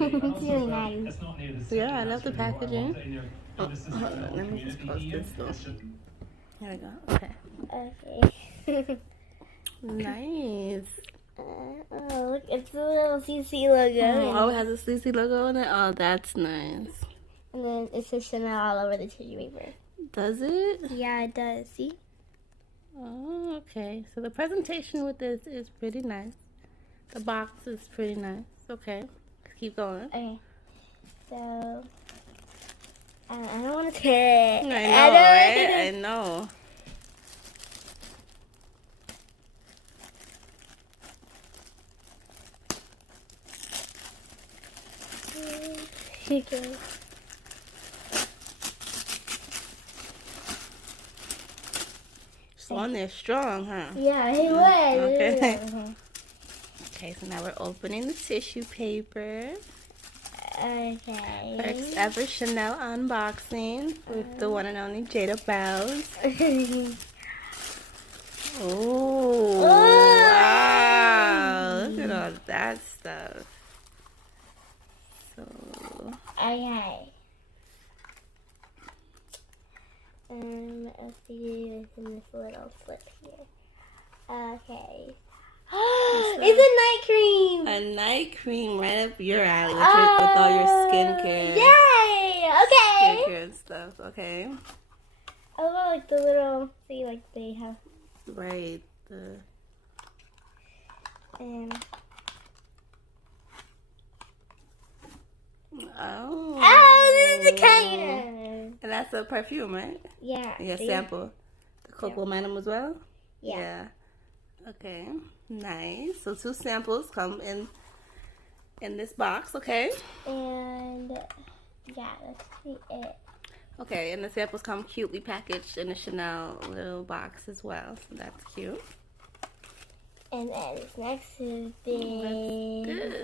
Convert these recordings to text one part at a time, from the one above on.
It's really nice. Yeah, I love the packaging. Oh, hold on, let me just post this though. Here we go. Okay. Okay. Nice. Oh, look, it's the little CC logo. Oh, it has a CC logo on it? Oh, that's nice. And then it says Chanel all over the tissue paper. Does it? Yeah, it does. See? Oh, okay. So the presentation with this is pretty nice. The box is pretty nice. Okay. Let's keep going. Okay. So, I don't want to tear it. I know, right? I know. Okay. So on there strong, huh? Yeah, he was. Okay. Okay, so now we're opening the tissue paper. Okay. First ever Chanel unboxing with the one and only Jadabellz. Oh, wow. Look at all that stuff. So, Okay. Let's see what's in this little slip here. Okay. It's a night cream! a night cream right up your alley with all your skincare. Yay! Okay. Skincare and stuff, okay? I love like the little, see like they have. Right. Oh, this is the container. And that's a perfume, right? Yeah. Yeah, see? sample. The Cocoa Manum as well? Yeah. Okay. Nice. So 2 samples come in this box, okay? And yeah, let's see it. Okay, and the samples come cutely packaged in a Chanel little box as well. So that's cute. And then next to this.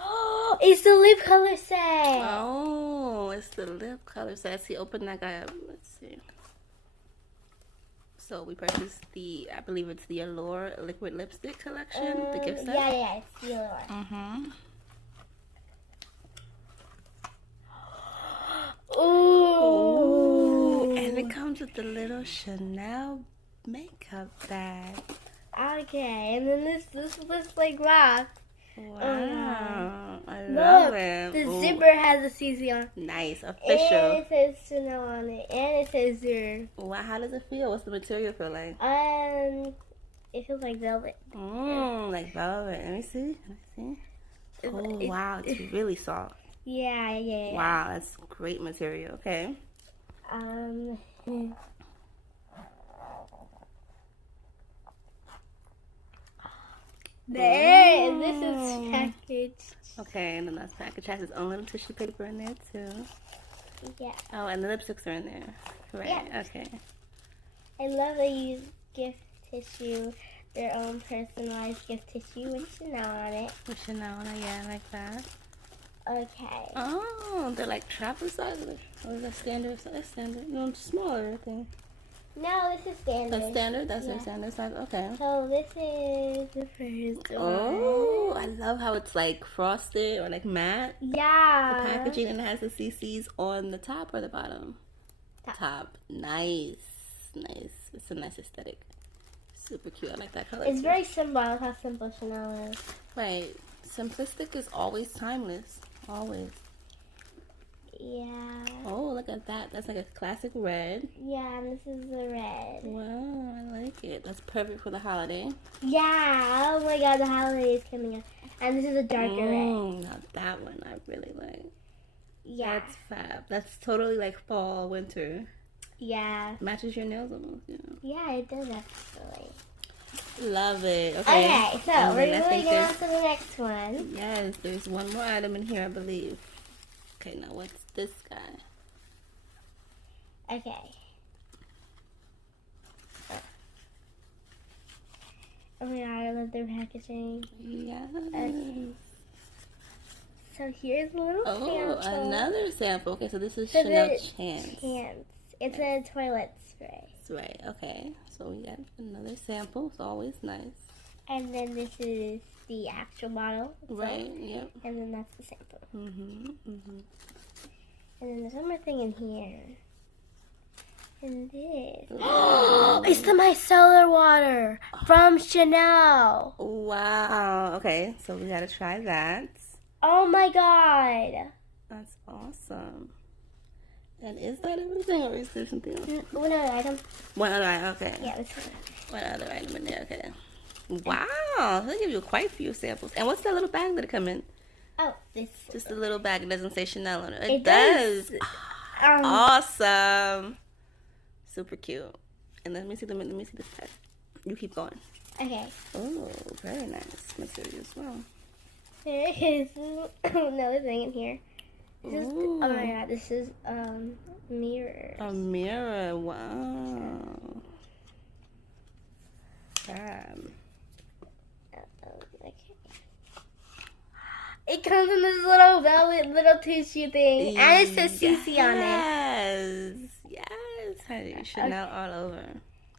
Oh, it's the lip color set. Oh, it's the lip color set. Let's see, open that guy up. Let's see. So we purchased I believe it's the Allure liquid lipstick collection, the gift set. Yeah, it's the Allure. Ooh, and it comes with the little Chanel makeup bag. Okay, and then this looks like rock. Wow, I Look, love it. the Ooh. zipper has a CC on. Nice, official. And it says Chanel on it, and it says Allure. Wow, how does it feel? What's the material feel like? It feels like velvet. Like velvet. Let me see. Oh, wow, it's really soft. Yeah. Wow, that's great material. Okay. There, this is packaged. Okay, and then that's package has its own little tissue paper in there too. Yeah. Oh, and the lipsticks are in there. Right. Yeah. Okay. I love they use gift tissue, their own personalized gift tissue with Chanel on it. With Chanel on it, yeah, like that. Okay. Oh, they're like travel size, or is that standard? So that's standard. No, it's smaller, I think. No, this is standard. That's standard. That's their standard size. Okay. So this is the first one. Oh, I love how it's like frosted or like matte. Yeah. The packaging, and it has the CCs on the top or the bottom. Top. Nice. It's a nice aesthetic. Super cute. I like that color. It's very simple. I love how simple Chanel is. Right. Simplistic is always timeless. Always. Yeah. Oh, look at that. That's like a classic red. Yeah, and this is the red. Wow, I like it. That's perfect for the holiday. Yeah. Oh my god, the holiday is coming up. And this is a darker red. Now that one I really like. Yeah. That's fab. That's totally like fall, winter. Yeah. Matches your nails almost, you know. Yeah, it does actually. Love it. Okay. Okay, so And we're then I think moving on to the next one. Yes, there's one more item in here, I believe. Okay, now what's this guy? Okay. Oh my god, I love their packaging. Yes. Okay. So here's a little Oh, sample. another sample. Okay, so this is So Chanel the Chance. It's a toilet spray. That's right. Okay, so we got another sample. It's always nice. And then this is the actual bottle. Right, yep. And then that's the sample. Mm-hmm, mm-hmm. And then there's one more thing in here. And this. It's the micellar water from Chanel. Wow. Okay, so we gotta try that. Oh my god. That's awesome. And is that everything, or is there something else? One other item. One other item, okay. Yeah, this One other item in there, okay. Wow, they give you quite a few samples. And what's that little bag that it come in? Oh, this. Just a little bag. It doesn't say Chanel on it. It does. Awesome. Super cute. And let me see this tag. You keep going. Okay. Oh, very nice material as well. There is another thing in here. This is, oh my god, this is mirrors. A mirror. Wow. Damn. Okay. It comes in this little velvet little tissue thing, and it says CC on it. Yes, honey. Chanel all over.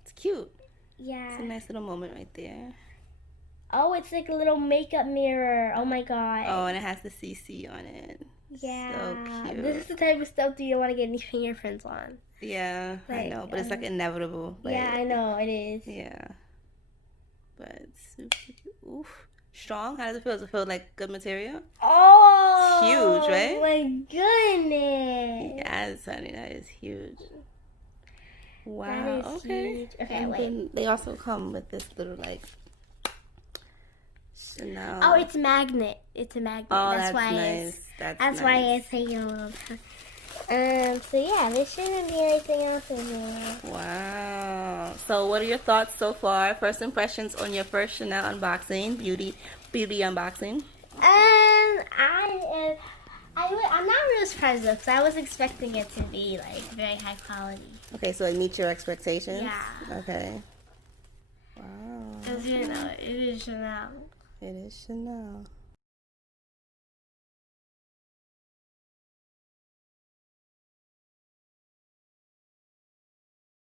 It's cute. Yeah. It's a nice little moment right there. Oh, it's like a little makeup mirror. Oh my god. Oh, and it has the CC on it. Yeah. So cute. This is the type of stuff that you don't want to get any fingerprints on. Yeah, like, I know, but it's like inevitable. But yeah, I know, it is. Yeah. But it's super cute. Oof. Strong? How does it feel? Does it feel like good material? Oh! It's huge, right? Oh my goodness! Yes, honey, that is huge. Wow. That is okay. huge. Okay, and wait. then they also come with this little like Chanel. Oh, it's magnet. It's a magnet. Oh, that's why nice. That's nice. why it's taking a little time. So yeah, there shouldn't be anything else in there. Wow. So what are your thoughts so far? First impressions on your first Chanel unboxing, beauty unboxing? I'm not really surprised though, because I was expecting it to be like very high quality. Okay, so it meets your expectations? Yeah. Okay. Wow. Because you know, it is Chanel. It is Chanel.